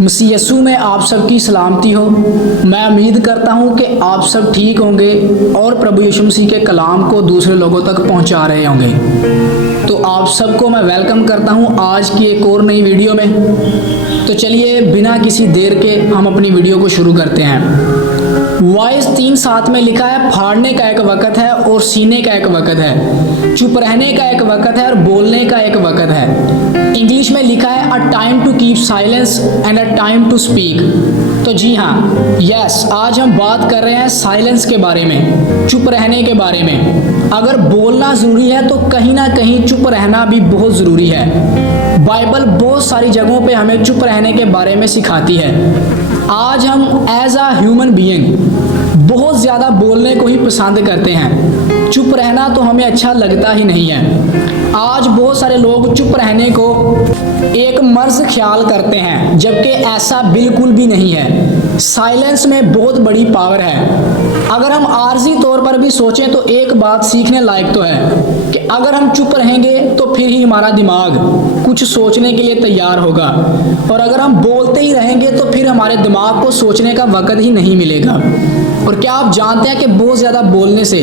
मसीह यीशु में आप सबकी सलामती हो। मैं उम्मीद करता हूँ कि आप सब ठीक होंगे और प्रभु यीशु मसीह के कलाम को दूसरे लोगों तक पहुँचा रहे होंगे। तो आप सबको मैं वेलकम करता हूँ आज की एक और नई वीडियो में। तो चलिए बिना किसी देर के हम अपनी वीडियो को शुरू करते हैं। वाइस 3:7 में लिखा है, फाड़ने का एक वक़्त है और सीने का एक वक़्त है, चुप रहने का एक वक़्त है और बोलने का एक वक़्त है। इंग्लिश में लिखा है, a time to keep silence and a time to speak. तो जी हाँ, यस, आज हम बात कर रहे हैं साइलेंस के बारे में, चुप रहने के बारे में। अगर बोलना ज़रूरी है तो कहीं ना कहीं चुप रहना भी बहुत ज़रूरी है। बाइबल बहुत सारी जगहों पे हमें चुप रहने के बारे में सिखाती है। आज हम एज अ ह्यूमन बीइंग बहुत ज़्यादा बोलने को ही पसंद करते हैं, चुप रहना तो हमें अच्छा लगता ही नहीं है। आज बहुत सारे लोग चुप रहने को एक मर्ज ख्याल करते हैं, जबकि ऐसा बिल्कुल भी नहीं है। साइलेंस में बहुत बड़ी पावर है। अगर हम आर्जी तौर पर भी सोचें तो एक बात सीखने लायक तो है कि अगर हम चुप रहेंगे तो फिर ही हमारा दिमाग कुछ सोचने के लिए तैयार होगा, और अगर हम बोलते ही रहेंगे तो फिर हमारे दिमाग को सोचने का वक़्त ही नहीं मिलेगा। और क्या आप जानते हैं कि बहुत ज़्यादा बोलने से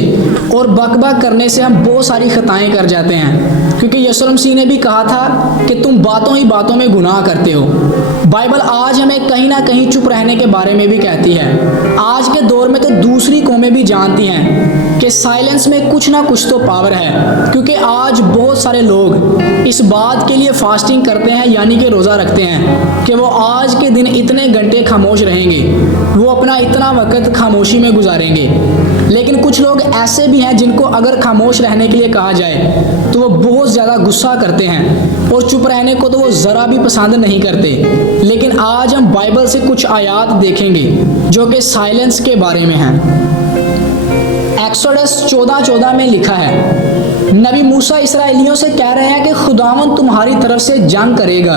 और बकबक करने से हम बहुत सारी खताएं कर जाते हैं, क्योंकि यीशु मसीह ने भी कहा था कि तुम बातों ही बातों में गुनाह करते हो। बाइबल आज हमें कहीं ना कहीं चुप रहने के बारे में भी कहती है। आज के दौर में तो दूसरी कौमें भी जानती हैं कि साइलेंस में कुछ ना कुछ तो पावर है, क्योंकि आज बहुत सारे लोग इस बात के लिए फास्टिंग करते हैं, यानी कि रोज़ा रखते हैं कि वो आज के दिन इतने घंटे खामोश रहेंगे, वो अपना इतना वक़्त खामोशी में गुजारेंगे। लेकिन कुछ लोग ऐसे भी हैं जिनको अगर खामोश रहने के लिए कहा जाए तो वो बहुत ज़्यादा गुस्सा करते हैं, और चुप रहने को तो वो ज़रा भी पसंद नहीं करते। लेकिन आज हम बाइबल से कुछ आयात देखेंगे जो कि साइलेंस के बारे में हैं। एक्सोडस 14:14 में लिखा है, नबी मूसा इस्राएलियों से कह रहे हैं कि खुदावंद तुम्हारी तरफ से जंग करेगा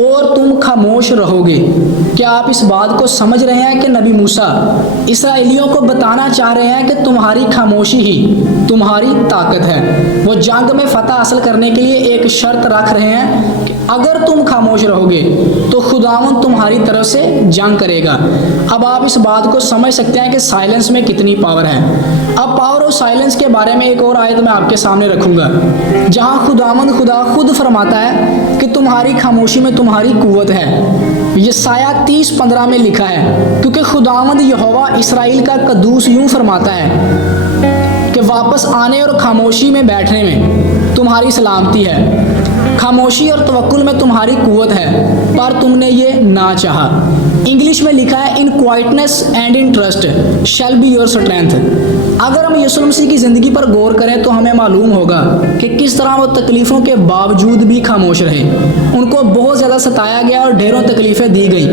और तुम खामोश रहोगे। क्या आप इस बात को समझ रहे हैं कि नबी मूसा इस्राएलियों को बताना चाह रहे हैं कि तुम्हारी खामोशी ही तुम्हारी ताकत है। वो जंग में फतह हासिल करने के लिए एक शर्त रख रहे हैं कि अगर तुम खामोश रहोगे तो खुदावंद तुम्हारी तरफ से जंग करेगा। अब आप इस बात को समझ सकते हैं कि साइलेंस में कितनी पावर है। अब पावर ऑफ साइलेंस के बारे में एक और आयत मैं आपके सामने रखूंगा, जहां खुदावंद खुदा खुद फरमाता है कि तुम्हारी खामोशी में तुम्हारी कुव्वत है। यशायाह 30:15 में लिखा है, क्योंकि खुदावंद यहोवा इस्राएल का कद्दूस यूं फरमाता है कि वापस आने और खामोशी में बैठने में तुम्हारी सलामती है, खामोशी और तवक्कुल में तुम्हारी कुव्वत है, पर तुमने ये ना चाहा। इंग्लिश में लिखा है, in quietness and in trust shall be your strength. अगर हम यीशु मसीह की ज़िंदगी पर गौर करें तो हमें मालूम होगा कि किस तरह वो तकलीफ़ों के बावजूद भी खामोश रहे। उनको बहुत ज़्यादा सताया गया और ढेरों तकलीफ़ें दी गई,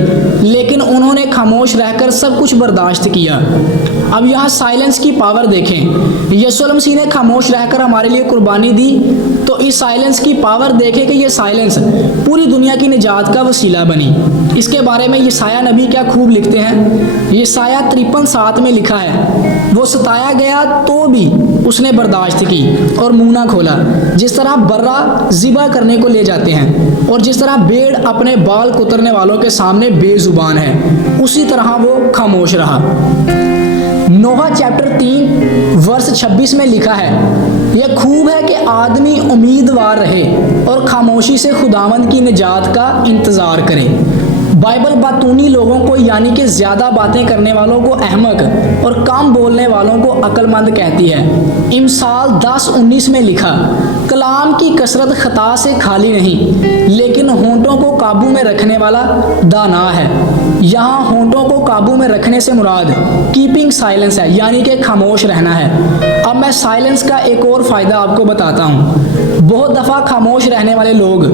लेकिन उन्होंने खामोश रहकर सब कुछ बर्दाश्त किया। अब यहाँ साइलेंस की पावर देखें। यीशु मसीह ने खामोश रहकर हमारे लिए कुर्बानी दी, तो इस साइलेंस की पावर देखें कि ये साइलेंस पूरी दुनिया की निजात का वसीला बनी। इसके बारे में यशायाह नबी क्या खूब लिखते हैं। यशायाह 53:7 में लिखा है, वो सताया गया तो भी उसने बर्दाश्त की और मुंह ना खोला। जिस तरह बर्रा ज़िबा करने को ले जाते हैं और जिस तरह भेड़ अपने बाल कुतरने वालों के सामने बेजुबान है, उसी तरह वो खामोश रहा। नोहा चैप्टर 3:26 में लिखा है, यह खूब है कि आदमी उम्मीदवार रहे और खामोशी से खुदावंद की निजात का इंतज़ार करे। बाइबल बातूनी लोगों को, यानी कि ज़्यादा बातें करने वालों को अहमक और कम बोलने वालों को अक्लमंद कहती है। इमसाल 10:19 में लिखा, कलाम की कसरत खता से खाली नहीं, लेकिन होंठों को काबू में रखने वाला दाना है। यहाँ होंठों को काबू में रखने से मुराद कीपिंग साइलेंस है, यानी कि खामोश रहना है। अब मैं साइलेंस का एक और फ़ायदा आपको बताता हूँ। बहुत दफ़ा खामोश रहने वाले लोग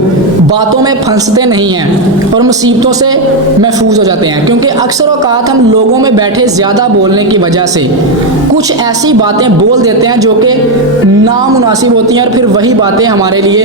बातों में फंसते नहीं हैं और मुसीबतों से महफूज हो जाते हैं, क्योंकि अक्सर औकात हम लोगों में बैठे ज़्यादा बोलने की वजह से कुछ ऐसी बातें बोल देते हैं जो कि नामुनासिब होती हैं, और फिर वही बातें हमारे लिए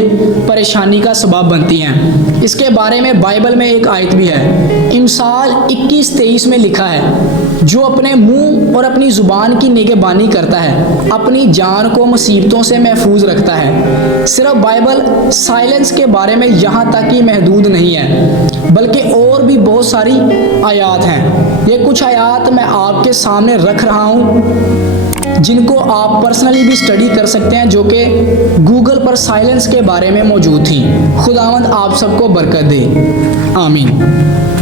परेशानी का सबब बनती हैं। इसके बारे में बाइबल में एक आयत भी है। इमसाल 21:23 में लिखा है, जो अपने मुंह और अपनी ज़ुबान की निगहबानी करता है अपनी जान को मुसीबतों से महफूज रखता है। सिर्फ बाइबल साइलेंस के बारे में यहाँ तक ही महदूद नहीं है, बल्कि और भी बहुत बहुत सारी आयात हैं। ये कुछ आयात मैं आपके सामने रख रहा हूँ जिनको आप पर्सनली भी स्टडी कर सकते हैं, जो कि गूगल पर साइलेंस के बारे में मौजूद थी। खुदावंद आप सबको बरकत दे, आमीन।